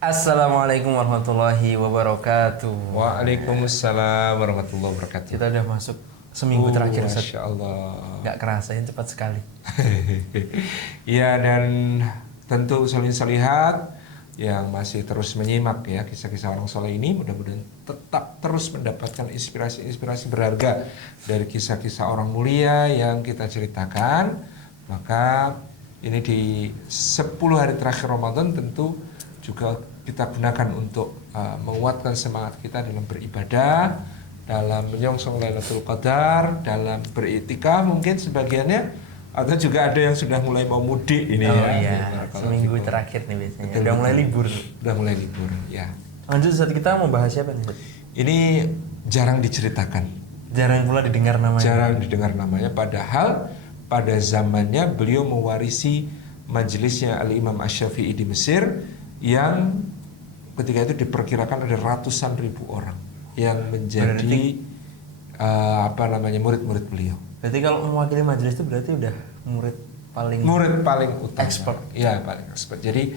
Assalamualaikum warahmatullahi wabarakatuh. Waalaikumsalam warahmatullahi wabarakatuh. Kita udah masuk seminggu terakhir, Ustaz. Masya Allah. Gak kerasain cepat sekali. Iya, dan tentu salihat yang masih terus menyimak ya kisah-kisah orang soleh ini, mudah-mudahan tetap terus mendapatkan inspirasi-inspirasi berharga dari kisah-kisah orang mulia yang kita ceritakan. Maka ini di 10 hari terakhir Ramadan tentu juga kita gunakan untuk menguatkan semangat kita dalam beribadah, dalam menyongsong Lailatul Qadar, dalam beriktikaf mungkin sebagiannya, atau juga ada yang sudah mulai mau mudik ini Iya, seminggu terakhir nih biasanya. Betul, udah mulai libur. Udah mulai libur, ya. Lanjut, Ustaz, kita mau bahas siapa nih, Ustaz? Ini jarang diceritakan. Jarang pula didengar namanya. Jarang didengar namanya, padahal pada zamannya beliau mewarisi majelisnya Al-Imam Asy-Syafi'i di Mesir, yang ketika itu diperkirakan ada ratusan ribu orang yang menjadi murid-murid beliau. Berarti kalau mewakili majelis itu berarti udah murid paling utama. expert. Ya, paling expert. Jadi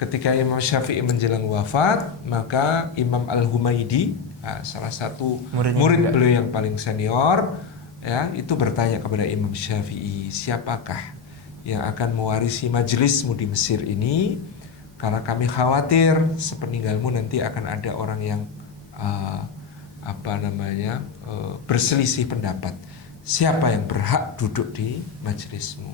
ketika Imam Syafi'i menjelang wafat, maka Imam Al-Humaidi, salah satu murid beliau yang paling senior, ya, itu bertanya kepada Imam Syafi'i, siapakah yang akan mewarisi majelismu di Mesir ini? Karena kami khawatir sepeninggalmu nanti akan ada orang yang berselisih pendapat. Siapa yang berhak duduk di majelismu?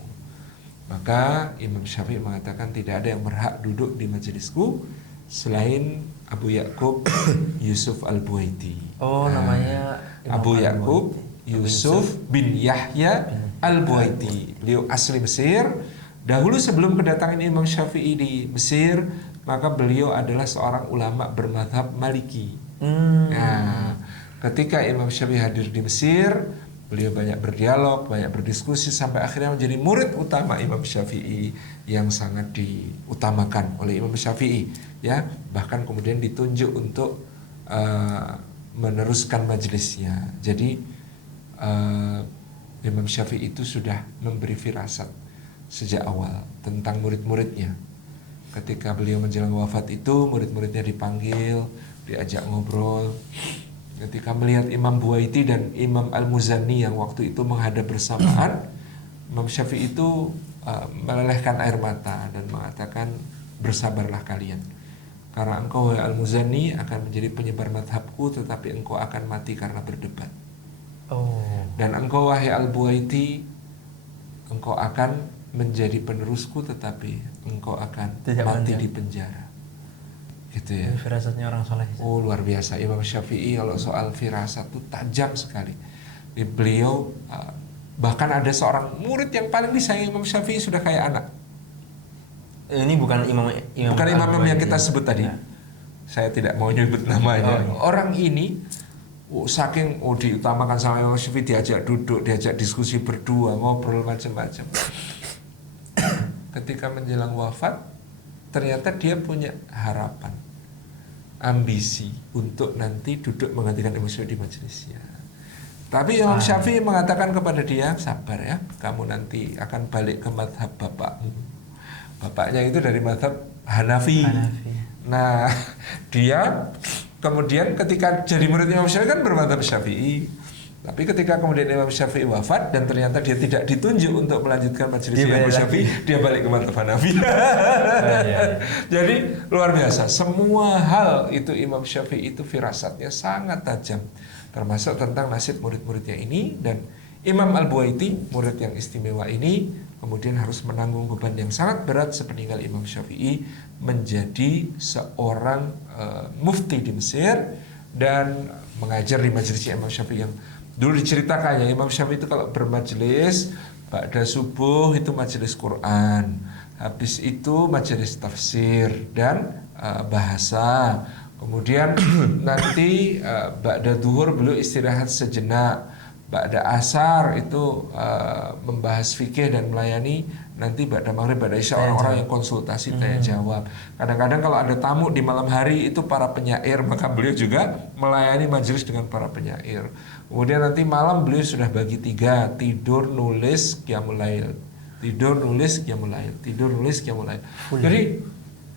Maka Imam Syafi'i mengatakan tidak ada yang berhak duduk di majelisku selain Abu Ya'qub Yusuf Al-Buwaiti. Namanya Abu Ya'qub Yusuf bin Yahya Al-Buwaiti. Beliau asli Mesir. Dahulu sebelum kedatangan Imam Syafi'i di Mesir, maka beliau adalah seorang ulama bermadhab Maliki. Nah, ketika Imam Syafi'i hadir di Mesir, beliau banyak berdialog, banyak berdiskusi, sampai akhirnya menjadi murid utama Imam Syafi'i yang sangat diutamakan oleh Imam Syafi'i. Ya, bahkan kemudian ditunjuk untuk meneruskan majelisnya. Jadi Imam Syafi'i itu sudah memberi firasat sejak awal tentang murid-muridnya. Ketika beliau menjelang wafat itu, murid-muridnya dipanggil, diajak ngobrol. Ketika melihat Imam Buwaiti dan Imam Al-Muzani yang waktu itu menghadap bersamaan, Imam Syafi'i itu melelehkan air mata dan mengatakan, bersabarlah kalian, karena engkau ya Al-Muzani akan menjadi penyebar madhabku, tetapi engkau akan mati karena berdebat. Dan engkau wahai Al-Buwaiti, engkau akan menjadi penerusku, tetapi engkau akan mati di penjara. Gitu ya. Firasatnya orang soleh. Luar biasa. Imam Syafi'i kalau soal firasat itu tajam sekali. Beliau bahkan ada seorang murid yang paling disayang Imam Syafi'i sudah kayak anak. Ini bukan imam yang kita sebut tadi. Ya. Saya tidak mau nyebut namanya. Orang ini saking diutamakan sama Imam Syafi'i, diajak duduk, diajak diskusi berdua, ngobrol macam-macam. Ketika menjelang wafat, ternyata dia punya harapan, ambisi untuk nanti duduk menggantikan Imam Syafi'i di majelisnya. Tapi Imam Syafi'i mengatakan kepada dia, sabar ya, kamu nanti akan balik ke madhab bapakmu. Bapaknya itu dari madhab Hanafi. Nah, dia kemudian ketika jadi murid Imam Syafi'i kan bermadhab Syafi'i. Tapi ketika kemudian Imam Syafi'i wafat dan ternyata dia tidak ditunjuk untuk melanjutkan majelis Imam Syafi'i, dia balik ke madhab Hanafi. Jadi luar biasa. Semua hal itu Imam Syafi'i itu firasatnya sangat tajam, termasuk tentang nasib murid-muridnya ini. Dan Imam Al-Buwaiti, murid yang istimewa ini, kemudian harus menanggung beban yang sangat berat sepeninggal Imam Syafi'i menjadi seorang mufti di Mesir dan mengajar di majelis Imam Syafi'i yang dulu diceritakannya Imam Syafi'i itu kalau bermajelis pada subuh itu majelis Quran, habis itu majelis tafsir dan bahasa. Kemudian nanti ba'da duhur beliau istirahat sejenak. Ba'da asar itu membahas fikih dan melayani. Nanti ba'da maghrib, ba'da isya orang-orang yang konsultasi tanya jawab. Kadang-kadang kalau ada tamu di malam hari itu para penyair, maka beliau juga melayani majelis dengan para penyair. Kemudian nanti malam beliau sudah bagi 3, tidur, nulis, qiyamul lail. Tidur, nulis, qiyamul lail. Tidur, nulis, qiyamul lail. Jadi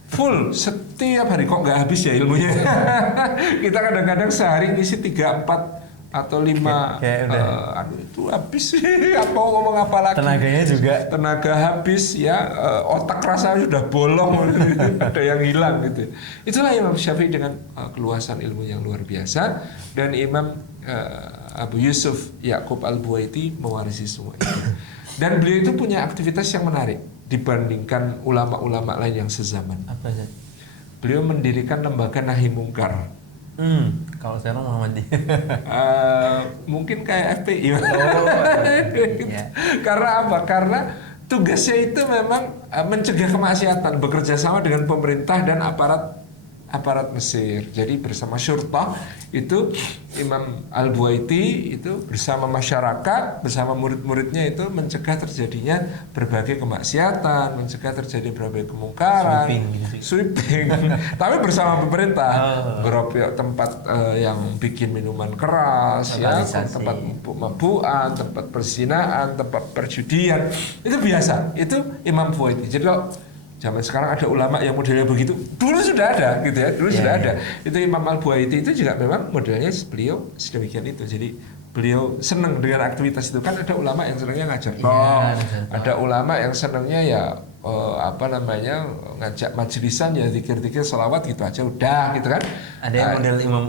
full setiap hari, kok nggak habis ya ilmunya. Kita kadang-kadang sehari ngisi 3, 4 atau 5 itu habis. Apa ngomong apa lagi, tenaganya juga, tenaga habis ya, otak rasanya sudah bolong. Ada yang hilang gitu. Itulah Imam Syafi'i dengan keluasan ilmu yang luar biasa. Dan Imam Abu Yusuf Ya'qub Al-Buwaiti mewarisi semua itu. Dan beliau itu punya aktivitas yang menarik dibandingkan ulama-ulama lain yang sezaman. Apa sih? Beliau mendirikan lembaga nahi mungkar. Kalau sekarang Muhammadiyah. Mungkin kayak FPI. Ya. Karena apa? Karena tugasnya itu memang mencegah kemaksiatan, bekerja sama dengan pemerintah dan aparat Mesir. Jadi bersama syurtah itu Imam Al-Buwaiti itu bersama masyarakat, bersama murid-muridnya itu mencegah terjadinya berbagai kemaksiatan, mencegah terjadi berbagai kemungkaran, sweeping. Tapi bersama pemerintah, beropiok tempat yang bikin minuman keras, ya, tempat mabuan, tempat perzinaan, tempat perjudian, itu biasa. Itu Imam Buwaiti. Jadi kalau zaman sekarang ada ulama yang modelnya begitu, dulu sudah ada gitu ya, sudah ada. Itu Imam Al-Buwaiti itu juga memang modelnya beliau sedemikian itu. Jadi beliau senang dengan aktivitas itu. Kan ada ulama yang senangnya ngajar ada ulama yang senangnya ya ngajak majlisan ya, zikir-zikir, sholawat gitu aja udah gitu kan. Ada yang model Imam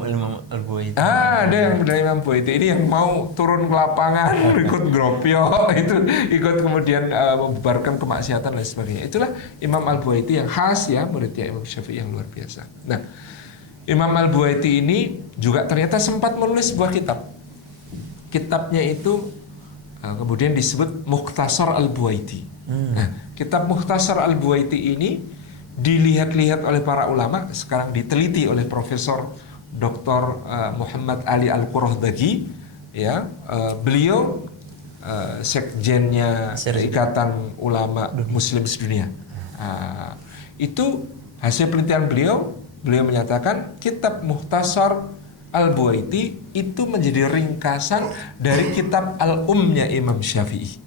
Al-Buwaiti. Ada yang model Imam Buwaiti ini yang mau turun ke lapangan ikut gropio itu, ikut kemudian membubarkan kemaksiatan dan sebagainya. Itulah Imam Al-Buwaiti yang khas ya, muridnya Imam Syafi'i yang luar biasa. Nah, Imam Al-Buwaiti ini juga ternyata sempat menulis sebuah kitab. Kitabnya itu kemudian disebut Mukhtasar Al-Buwaiti. Nah, kitab Mukhtasar Al-Buwaiti ini dilihat-lihat oleh para ulama, sekarang diteliti oleh Profesor Dr. Muhammad Ali Al-Qurahdagi, ya, beliau sekjennya Ikatan Ulama Muslim Sedunia. Itu hasil penelitian beliau menyatakan kitab Mukhtasar Al-Buwaiti itu menjadi ringkasan dari kitab Al-Umnya Imam Syafi'i.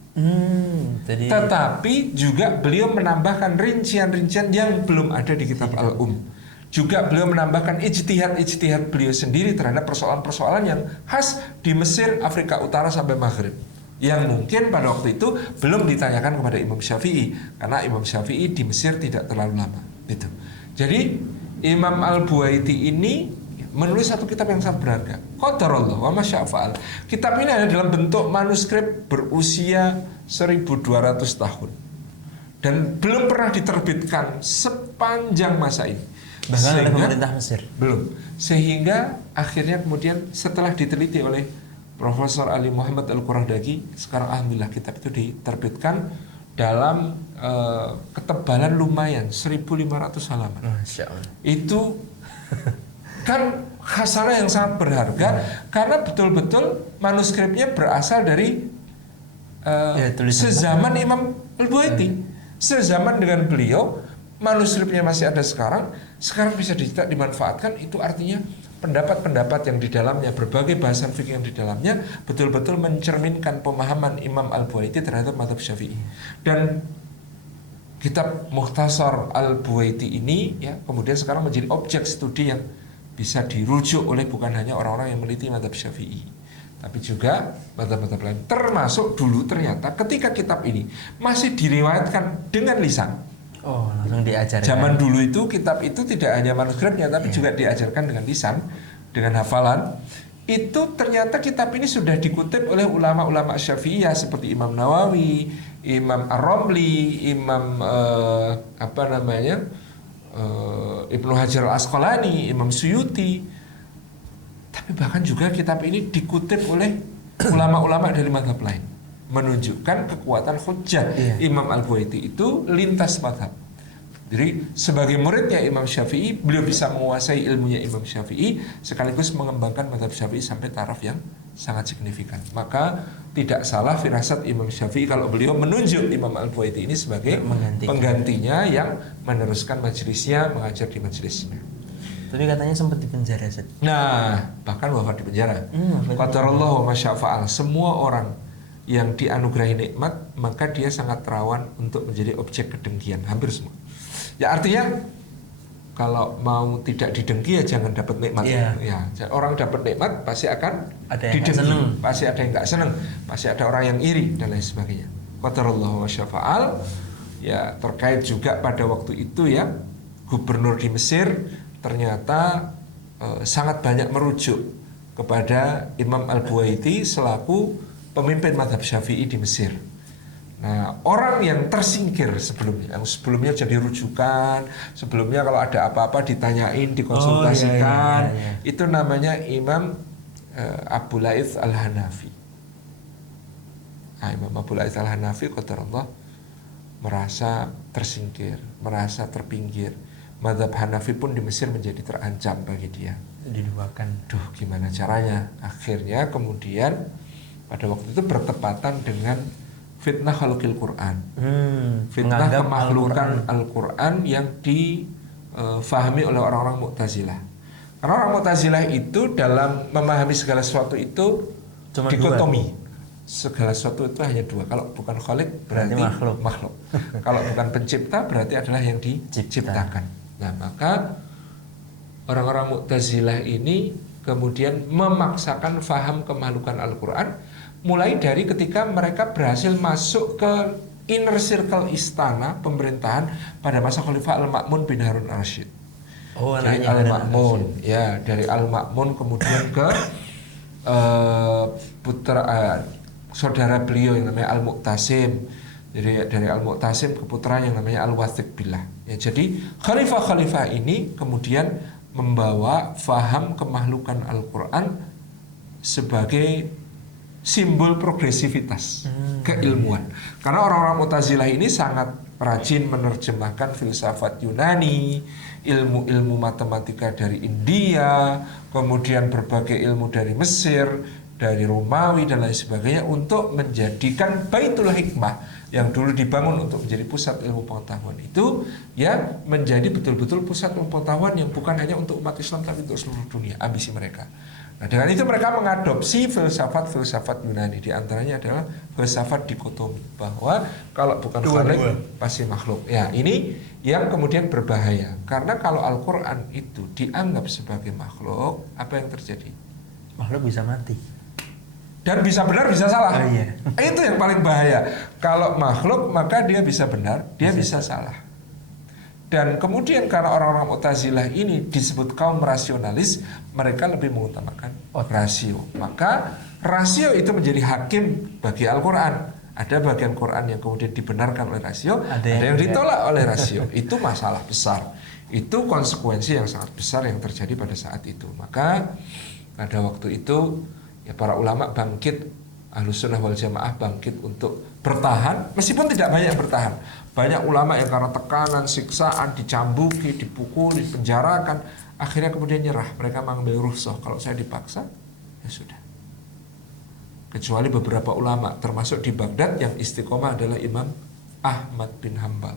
Tetapi juga beliau menambahkan rincian-rincian yang belum ada di kitab Al-Um. Juga beliau menambahkan ijtihad beliau sendiri terhadap persoalan-persoalan yang khas di Mesir, Afrika Utara sampai Maghrib, yang mungkin pada waktu itu belum ditanyakan kepada Imam Syafi'i, karena Imam Syafi'i di Mesir tidak terlalu lama. Gitu. Jadi Imam Al-Buwaiti ini menulis satu kitab yang sangat berharga. Qadarullah wa masya'fa'al. Kitab ini ada dalam bentuk manuskrip berusia 1200 tahun. Dan belum pernah diterbitkan sepanjang masa ini. Bahkan oleh pemerintah Mesir. Belum. Sehingga akhirnya kemudian setelah diteliti oleh Profesor Ali Muhammad Al-Qurahdagi, sekarang alhamdulillah kitab itu diterbitkan dalam ketebalan lumayan 1500 halaman. Masya Allah. Itu kan khasanah yang sangat berharga karena betul-betul manuskripnya berasal dari sezaman Imam Al-Buwaiti. Sezaman dengan beliau, manuskripnya masih ada sekarang bisa dimanfaatkan. Itu artinya pendapat-pendapat yang di dalamnya, berbagai bahasan fikih yang di dalamnya betul-betul mencerminkan pemahaman Imam Al-Buwaiti terhadap mazhab Syafi'i. Dan kitab Mukhtasar Al-Buwaiti ini ya kemudian sekarang menjadi objek studi yang bisa dirujuk oleh bukan hanya orang-orang yang meneliti mazhab Syafi'i, tapi juga mazhab-mazhab lain. Termasuk dulu ternyata ketika kitab ini masih diriwayatkan dengan lisan. Oh, langsung diajarkan. Zaman dulu itu kitab itu tidak hanya manuskripnya tapi juga diajarkan dengan lisan, dengan hafalan. Itu ternyata kitab ini sudah dikutip oleh ulama-ulama Syafi'iyah seperti Imam Nawawi, Imam Ar-Ramli, Imam Ibnu Hajar Al-Asqalani, Imam Suyuti. Tapi bahkan juga kitab ini dikutip oleh ulama-ulama dari mazhab lain. menunjukkan kekuatan hujjah Imam Al-Buwaiti itu lintas mazhab. Jadi sebagai muridnya Imam Syafi'i, beliau bisa menguasai ilmunya Imam Syafi'i sekaligus mengembangkan mazhab Syafi'i sampai taraf yang sangat signifikan. Maka tidak salah firasat Imam Syafi'i kalau beliau menunjuk Imam Al-Buwaiti ini sebagai penggantinya yang meneruskan majelisnya, mengajar di majelisnya. Tapi katanya sempat dipenjara, Ustaz. Nah, bahkan wafat di penjara. Qadarallahu ma syaa fa'al. Semua orang yang dianugerahi nikmat, maka dia sangat rawan untuk menjadi objek kedengkian, hampir semua. Ya artinya kalau mau tidak didengki ya jangan dapat nikmat. Ya, orang dapat nikmat pasti akan didengki, pasti ada yang nggak seneng, pasti ada orang yang iri dan lain sebagainya. Qadarallahu wa syafa'al. Ya terkait juga pada waktu itu ya gubernur di Mesir ternyata sangat banyak merujuk kepada Imam Al-Buwaiti selaku pemimpin mazhab Syafi'i di Mesir. Nah, orang yang tersingkir sebelumnya, yang sebelumnya jadi rujukan, sebelumnya kalau ada apa-apa ditanyain, dikonsultasikan, itu namanya Imam Abu Laith Al-Hanafi. Nah, Imam Abu Laith Al-Hanafi qadarullah merasa tersingkir, merasa terpinggir. Mazhab Hanafi pun di Mesir menjadi terancam bagi dia. Diduakan. Duh, gimana caranya? Akhirnya kemudian pada waktu itu bertepatan dengan fitnah khalqil Quran, fitnah kemakhlukan Al-Quran yang difahami oleh orang-orang Mu'tazilah. Karena orang Mu'tazilah itu dalam memahami segala sesuatu itu cuma dikotomi. Segala sesuatu itu hanya dua. Kalau bukan khaliq berarti makhluk. Kalau bukan pencipta berarti adalah yang diciptakan. Nah, maka orang-orang Mu'tazilah ini kemudian memaksakan faham kemakhlukan Al-Quran, mulai dari ketika mereka berhasil masuk ke inner circle istana pemerintahan pada masa Khalifah Al-Ma'mun bin Harun al-Rashid. Dari Al-Ma'mun, ya, dari Al-Ma'mun kemudian ke saudara beliau yang namanya Al-Mu'tasim. Jadi dari Al-Mu'tasim ke putra yang namanya Al-Wathiq Billah. Ya, jadi khalifah-khalifah ini kemudian membawa faham kemakhlukan Al-Quran sebagai simbol progresivitas keilmuan. Karena orang-orang Mu'tazilah ini sangat rajin menerjemahkan filsafat Yunani, ilmu-ilmu matematika dari India, kemudian berbagai ilmu dari Mesir, dari Romawi dan lain sebagainya untuk menjadikan Baitul Hikmah yang dulu dibangun untuk menjadi pusat ilmu pengetahuan itu ya menjadi betul-betul pusat ilmu pengetahuan yang bukan hanya untuk umat Islam tapi untuk seluruh dunia, ambisi mereka. Nah, dengan itu mereka mengadopsi filsafat Yunani, di antaranya adalah filsafat dikotomi, bahwa kalau bukan khalik pasti makhluk. Ya, ini yang kemudian berbahaya, karena kalau Al-Quran itu dianggap sebagai makhluk, apa yang terjadi? Makhluk bisa mati. Dan bisa benar, bisa salah. Iya. Itu yang paling bahaya. Kalau makhluk, maka dia bisa benar, dia bisa salah. Dan kemudian karena orang-orang Mu'tazilah ini disebut kaum rasionalis, mereka lebih mengutamakan rasio. Maka rasio itu menjadi hakim bagi Al-Quran. Ada bagian Quran yang kemudian dibenarkan oleh rasio, ada yang ditolak oleh rasio. Itu masalah besar. Itu konsekuensi yang sangat besar yang terjadi pada saat itu. Maka pada waktu itu ya para ulama bangkit, Ahlus Sunnah wal Jamaah bangkit untuk bertahan, meskipun tidak banyak bertahan. Banyak ulama yang karena tekanan, siksaan, dicambuki, dipukuli, dipenjarakan, akhirnya kemudian nyerah. Mereka mengambil rukhsah, kalau saya dipaksa, ya sudah. Kecuali beberapa ulama, termasuk di Baghdad yang istiqomah adalah Imam Ahmad bin Hanbal.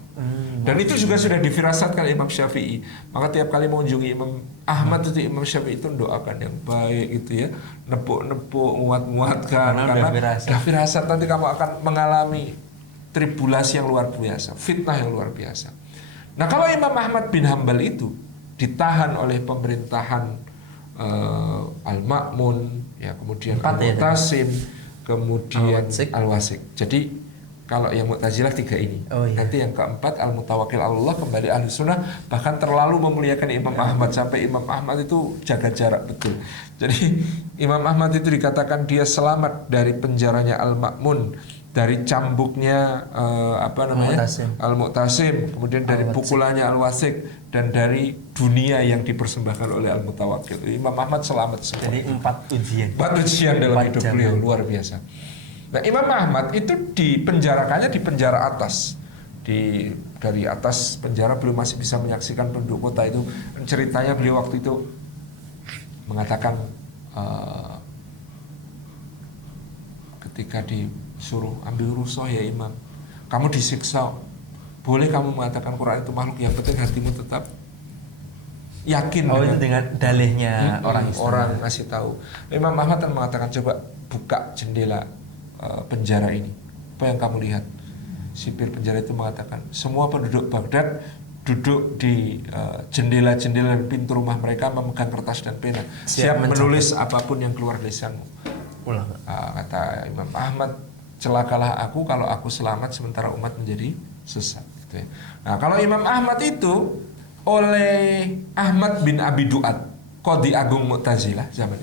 Dan itu juga sudah difirasatkan Imam Syafi'i. Maka tiap kali mengunjungi Imam Ahmad itu Imam Syafi'i itu doakan yang baik gitu ya, nepuk-nepuk, muat-muatkan, karena dah firasat nanti kamu akan mengalami tribulasi yang luar biasa, fitnah yang luar biasa. Nah, kalau Imam Ahmad bin Hanbal itu ditahan oleh pemerintahan Al-Ma'mun, ya, kemudian Al-Mu'tasim, kemudian Al-Wathiq. Jadi kalau yang Mu'tazilah 3 ini. Nanti yang keempat Al-Mutawakkil Allah, kembali Ahlu Sunnah, bahkan terlalu memuliakan Imam Ahmad sampai Imam Ahmad itu jaga jarak betul. Jadi Imam Ahmad itu dikatakan dia selamat dari penjaranya Al-Ma'mun, dari cambuknya Al-Mu'tasim, kemudian dari pukulannya Al-Wathiq, dan dari dunia yang dipersembahkan oleh Al-Mutawakkil. Imam Ahmad selamat semua. Jadi 4 ujian. 4 ujian dalam hidup beliau, luar biasa. Nah, Imam Ahmad itu dipenjarakannya di penjara atas. Dari atas penjara beliau masih bisa menyaksikan penduduk kota itu. Ceritanya beliau waktu itu mengatakan ketika disuruh ambil rusuh ya Imam, kamu disiksa, boleh kamu mengatakan Quran itu makhluk, yang penting hatimu tetap yakin. Itu dengan dalihnya orang ngasih tahu. Imam Ahmad kan mengatakan, coba buka jendela penjara ini, apa yang kamu lihat? Sipir penjara itu mengatakan, semua penduduk Baghdad duduk di jendela-jendela dan pintu rumah mereka memegang kertas dan pena, siap menulis apapun yang keluar dari lisanmu. Kata Imam Ahmad, celakalah aku kalau aku selamat sementara umat menjadi sesat. Gitu ya. Nah, kalau Imam Ahmad itu oleh Ahmad bin Abi Duat, Qadhi Agung Mu'tazilah zaman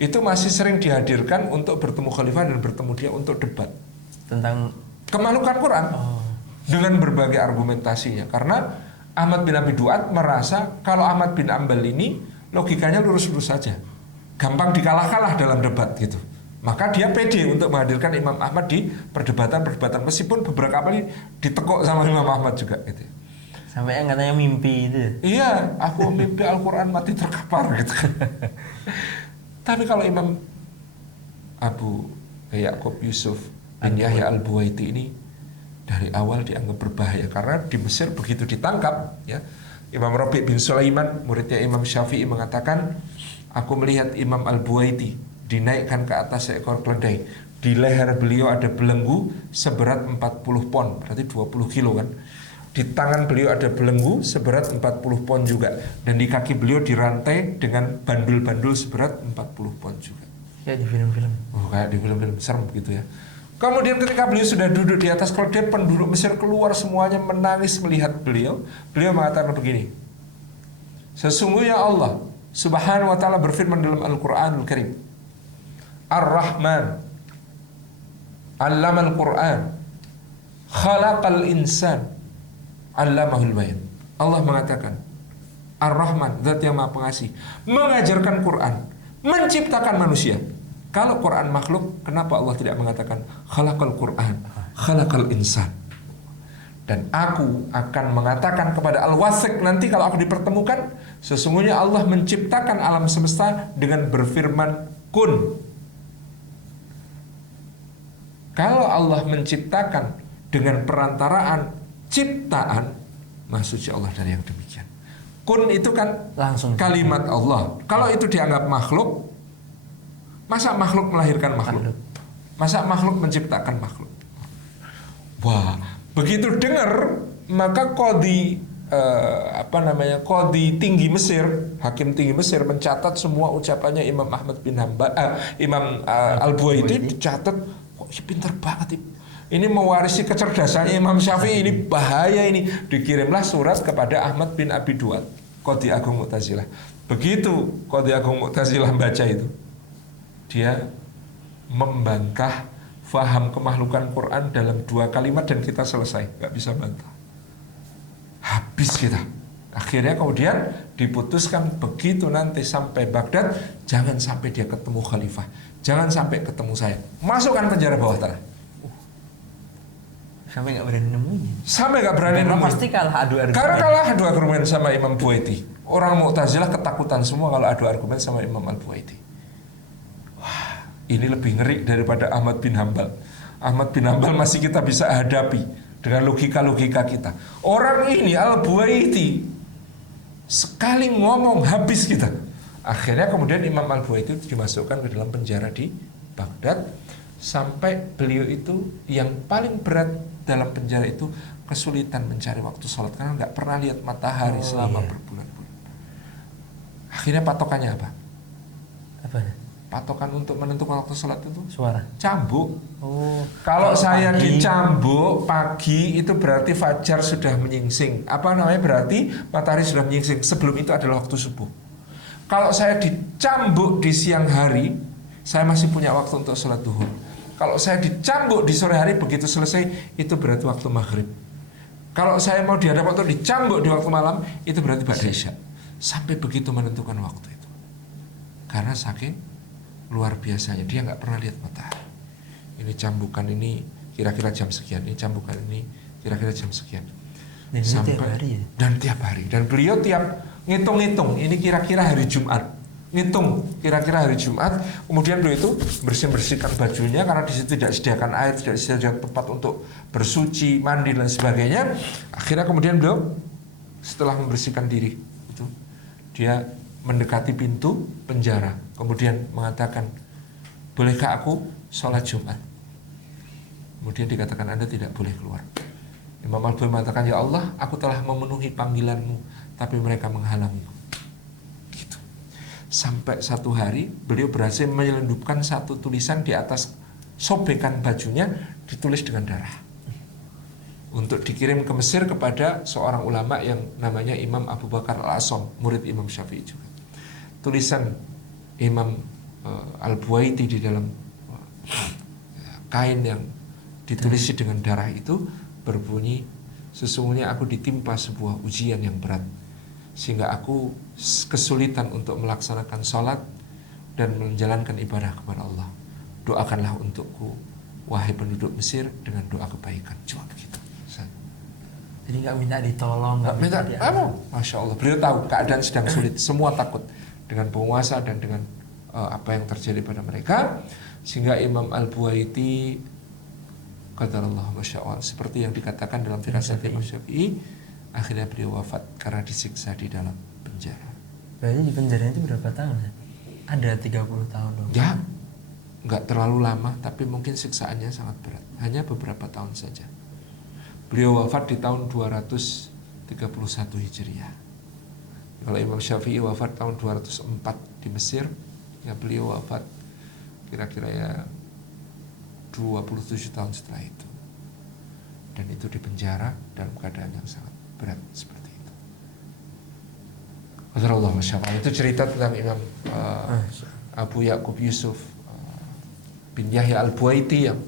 itu masih sering dihadirkan untuk bertemu khalifah dan bertemu dia untuk debat tentang kemakhlukan Quran dengan berbagai argumentasinya. Karena Ahmad bin Abi Duat merasa kalau Ahmad bin Ambal ini logikanya lurus-lurus saja, gampang dikalah-kalah dalam debat gitu. Maka dia pede untuk menghadirkan Imam Ahmad di perdebatan-perdebatan, meskipun beberapa kali ditekuk sama Imam Ahmad juga gitu. Sampai yang katanya mimpi itu. Iya, aku mimpi Al-Quran mati terkapar gitu kan. Tapi kalau Imam Abu Ya'qub Yusuf bin Yahya Al-Buwaiti ini dari awal dianggap berbahaya, karena di Mesir begitu ditangkap ya, Imam Rabi' bin Sulaiman, muridnya Imam Syafi'i, mengatakan, aku melihat Imam Al-Buwaiti dinaikkan ke atas seekor keledai. Di leher beliau ada belenggu seberat 40 pon, berarti 20 kilo kan. Di tangan beliau ada belenggu seberat 40 pon juga. Dan di kaki beliau dirantai dengan bandul-bandul seberat 40 pon juga. Kayak di film-film. Kayak di film-film serem gitu ya. Kemudian ketika beliau sudah duduk di atas keledai, penduduk Mesir keluar semuanya menangis melihat beliau. Beliau mengatakan begini, sesungguhnya Allah Subhanahu wa ta'ala berfirman dalam Al-Quranul Karim, Ar-Rahman Allamal Quran Khalaqal Insan Allamahul Bayan. Allah mengatakan, Ar-Rahman, zat yang maha pengasih, mengajarkan Quran, menciptakan manusia. Kalau Quran makhluk, kenapa Allah tidak mengatakan Khalaqal Quran, Khalaqal Insan? Dan aku akan mengatakan kepada Al-Wasiq nanti kalau aku dipertemukan, sesungguhnya Allah menciptakan alam semesta dengan berfirman kun. Kalau Allah menciptakan dengan perantaraan ciptaan, maksudnya Allah dari yang demikian. Kun itu kan langsung kalimat Allah. Kalau itu dianggap makhluk, masa makhluk melahirkan makhluk? Masa makhluk menciptakan makhluk? Wah, begitu dengar, maka Qadhi Qadhi tinggi Mesir, hakim tinggi Mesir mencatat semua ucapannya Imam Ahmad bin Hanbal, Imam Al-Buwaiti dicatat. Kok pintar banget ini mewarisi kecerdasannya Imam Syafi'i, ini bahaya ini. Dikirimlah surat kepada Ahmad bin Abi Duat, Qadhi Agung Mu'tazilah. Begitu Qadhi Agung Mu'tazilah baca itu, dia membantah faham kemakhlukan Quran dalam 2 kalimat dan kita selesai, nggak bisa bantah. Habis kita. Akhirnya kemudian diputuskan begitu nanti sampai Baghdad, jangan sampai dia ketemu khalifah, jangan sampai ketemu saya, masukkan penjara bawah tanah. Sampai nggak berani nemuin. Sampai nggak berani nemuin. Pasti kalah adu argumen. Karena kalah adu argumen sama Imam Buwaiti. Orang Mu'tazilah ketakutan semua kalau adu argumen sama Imam Al-Buwaiti. Wah, ini lebih ngeri daripada Ahmad bin Hanbal. Ahmad bin Hanbal masih kita bisa hadapi dengan logika-logika kita. Orang ini Al-Buwaiti sekali ngomong habis kita. Akhirnya kemudian Imam Al-Buwaiti dimasukkan ke dalam penjara di Baghdad, sampai beliau itu yang paling berat dalam penjara itu kesulitan mencari waktu sholat karena nggak pernah lihat matahari selama berbulan-bulan. Akhirnya patokannya apa? Patokan untuk menentukan waktu sholat itu suara cambuk. Kalau saya pagi dicambuk pagi itu berarti fajar sudah menyingsing. Apa namanya, berarti matahari sudah menyingsing. Sebelum itu adalah waktu subuh. Kalau saya dicambuk di siang hari, saya masih punya waktu untuk sholat duhur. Kalau saya dicambuk di sore hari, begitu selesai itu berarti waktu maghrib. Kalau saya mau dihadap waktu dicambuk di waktu malam, itu berarti ba'da isya. Sampai begitu menentukan waktu itu. Karena saking luar biasanya, dia nggak pernah lihat matahari. ini cambukan ini kira-kira jam sekian, ini cambukan ini kira-kira jam sekian. Dan Sampai tiap hari ya? Dan tiap hari. Dan beliau tiap ngitung-ngitung, ini kira-kira hari Jumat. Ngitung kira-kira hari Jumat, kemudian beliau itu bersihkan bajunya karena di situ tidak disediakan air, tidak disediakan tempat untuk bersuci, mandi dan sebagainya. Akhirnya kemudian beliau setelah membersihkan diri itu, dia mendekati pintu penjara, kemudian mengatakan, bolehkah aku sholat Jumat? Kemudian dikatakan, Anda tidak boleh keluar. Imam Al-Buaiti mengatakan, ya Allah, aku telah memenuhi panggilanmu, tapi mereka menghalangiku. Gitu. Sampai satu hari beliau berhasil menyelundupkan satu tulisan di atas sobekan bajunya, ditulis dengan darah, untuk dikirim ke Mesir kepada seorang ulama yang namanya Imam Abu Bakar Al-Asom, murid Imam Syafi'i juga. Tulisan Imam Al-Buaiti di dalam kain yang ditulisi dengan darah itu berbunyi, sesungguhnya aku ditimpa sebuah ujian yang berat, sehingga aku kesulitan untuk melaksanakan sholat dan menjalankan ibadah kepada Allah. Doakanlah untukku, wahai penduduk Mesir, dengan doa kebaikan. Cuma begitu. Jadi nggak minta ditolong, nggak minta apa? Masya Allah, beliau tahu keadaan sedang sulit, semua takut dengan penguasa dan dengan apa yang terjadi pada mereka, sehingga Imam Al-Buaiti qadarullah masya Allah, seperti yang dikatakan dalam firasat Imam Syafi'i, akhirnya beliau wafat karena disiksa di dalam penjara. Berarti di penjara itu berapa tahun? Ada 30 tahun dong? Ya, nggak terlalu lama, tapi mungkin siksaannya sangat berat. Hanya beberapa tahun saja. Beliau wafat di tahun 231 Hijriah. Kalau Imam Syafi'i wafat tahun 204 di Mesir, ya beliau wafat kira-kira ya 27 tahun setelah itu. Dan itu di penjara dalam keadaan yang sangat berat seperti itu. Qadarullah masya Allah. Itu cerita tentang Imam Abu Ya'qub Yusuf bin Yahya Al-Buaiti yang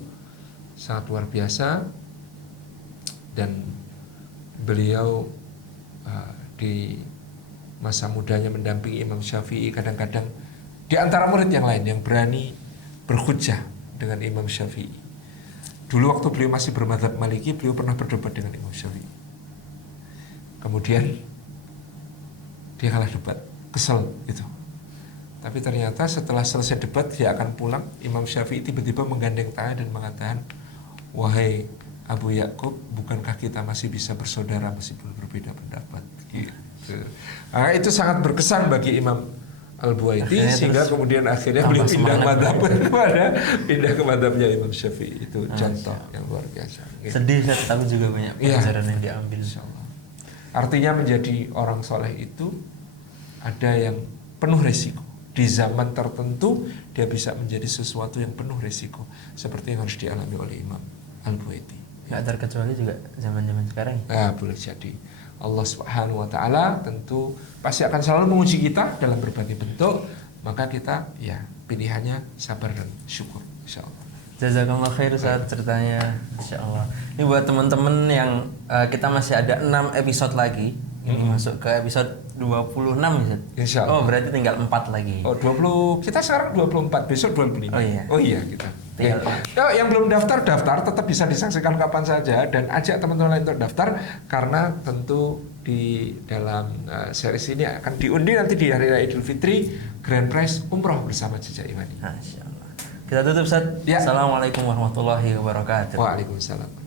sangat luar biasa. Dan beliau di masa mudanya mendampingi Imam Syafi'i, kadang-kadang di antara murid yang lain yang berani berhujjah dengan Imam Syafi'i. Dulu waktu beliau masih bermadzhab Maliki, beliau pernah berdebat dengan Imam Syafi'i. Kemudian dia kalah debat, kesel gitu. Tapi ternyata setelah selesai debat dia akan pulang, Imam Syafi'i tiba-tiba menggandeng tangan dan mengatakan, wahai Abu Ya'qub, bukankah kita masih bisa bersaudara meskipun berbeda pendapat? Gitu. Nah, itu sangat berkesan bagi Imam Al-Buaiti, sehingga kemudian akhirnya beliau pindah madhab pindah ke madhabnya Imam Syafi'i. Itu contoh yang luar biasa. Gitu. Sedih tapi juga banyak pelajaran yang diambil. Insyaallah. Artinya menjadi orang soleh itu ada yang penuh resiko. Di zaman tertentu dia bisa menjadi sesuatu yang penuh resiko, seperti yang harus dialami oleh Imam Al-Buaiti. Nggak terkecuali juga zaman-zaman sekarang. Nah, boleh jadi. Allah Subhanahu wa taala tentu pasti akan selalu menguji kita dalam berbagai bentuk, maka kita ya pilihannya sabar dan syukur insyaallah. Jazakallah khair saat ceritanya insyaallah. Ini buat teman-teman yang kita masih ada 6 episode lagi. Ini masuk ke episode 26 ya. Insyaallah. Oh, berarti tinggal 4 lagi. Oh, 20. Kita sekarang 24, besok 25. Oh iya kita. Tinggal. Yang belum daftar tetap bisa disaksikan kapan saja, dan ajak teman-teman lain untuk daftar, karena tentu di dalam series ini akan diundi nanti di hari raya Idul Fitri Grand Prize umroh bersama Jejak Imani. Masyaallah. Kita tutup Ustaz. Ya. Assalamualaikum warahmatullahi wabarakatuh. Waalaikumsalam.